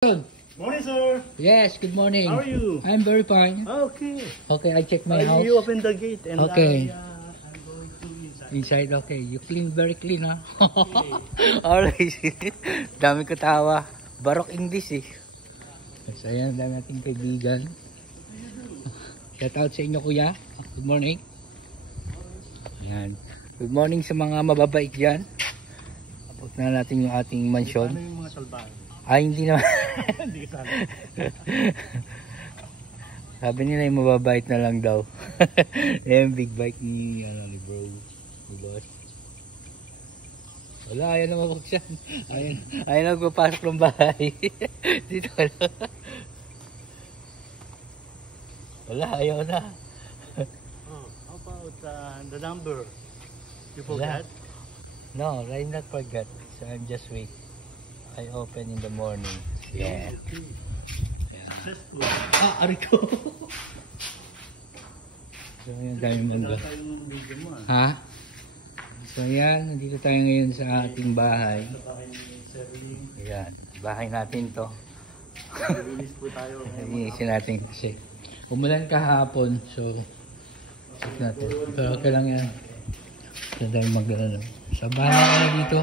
Good. Morning, sir. Yes, good morning. How are you? I'm very fine. Okay. Okay, I check my house. You open the gate and Okay. I'm going to inside. Inside, okay. You clean, very clean, ha? Okay. Alright. Dami ko tawa. Barok English, eh. So, ayan, dami nating kaibigan. Shout out sa inyo, kuya. Good morning. Ayan. Good morning sa mga mababait dyan. Tapos na natin yung ating mansyon. Ano yung mga salbahan? Ay, hindi naman. Hindi sana. Sabi nila yung mababait na lang daw. Yung big bike ni, ni bro. Ni boss. Wala, ayaw na mabuksan. Ayaw na magpapasok ng bahay. Dito wala. Wala, ayaw na. Oh, how about the number? You forgot? No, I not forget. So I'm just wait. I open in the morning. Yeah. Okay. Just good. Ariko. So yan, dami mangga. Ha? So yan, nandito tayo ngayon sa ating bahay. Ayan, bahay natin to. Release po tayo. Iniisin natin kasi umulan kahapon. So, check natin. Pero okay lang yan. So dami magdala. Sa bahay na dito.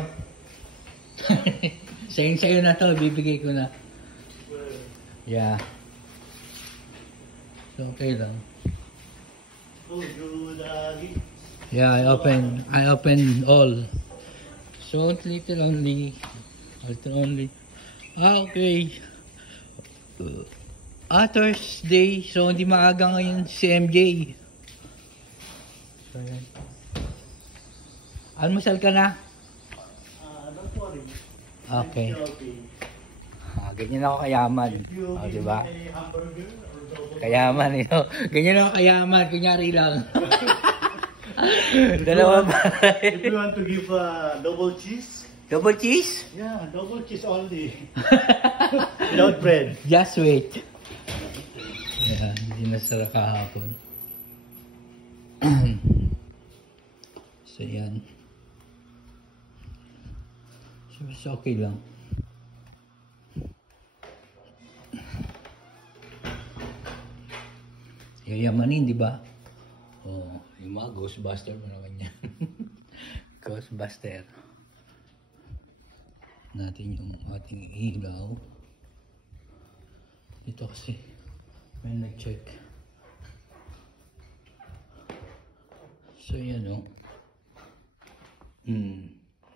Sa'yo na to, bibigay ko na. Yeah. So, okay lang. Oh, you Yeah, I open all. So, little only. Okay. Thursday. So, hindi maaga ngayon si MJ. So, yan. Almusal ka na? don't worry. Okay. Ganyan ako kayaman. Diba? Kayaman, ganyan ako kayaman. Kunyari lang. Dalawa ba? If you want to give double cheese? Double cheese? Yeah, double cheese only. Without bread. Just wait. Yeah, hindi nasara kahapon. So, yan. So, okay lang. Yayamanin, di ba? Oh, yung mga Ghostbuster mo naman yan. Ghostbuster. Natin yung ating ilaw. Ito kasi may nag-check. So, yan o.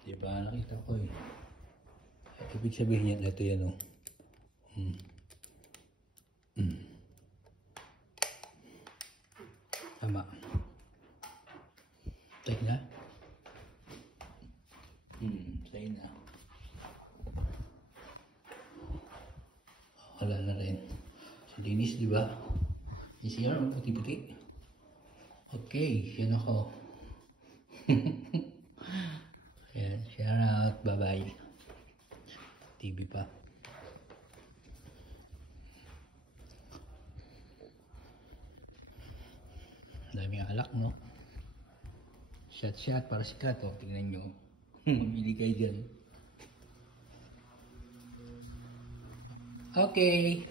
Diba? Nakita ko eh. Ibig sabihin yan, ito yan o. Tama. Check na? Say na. Wala na rin. Si Dennis, di ba? Yung siya, puti-puti. Okay, yan ako. Yan, shout out, bye-bye. TV pa. Daming alak, no? Shot para sikat, oh. Tingnan nyo. Mabili kayo dyan. Okay.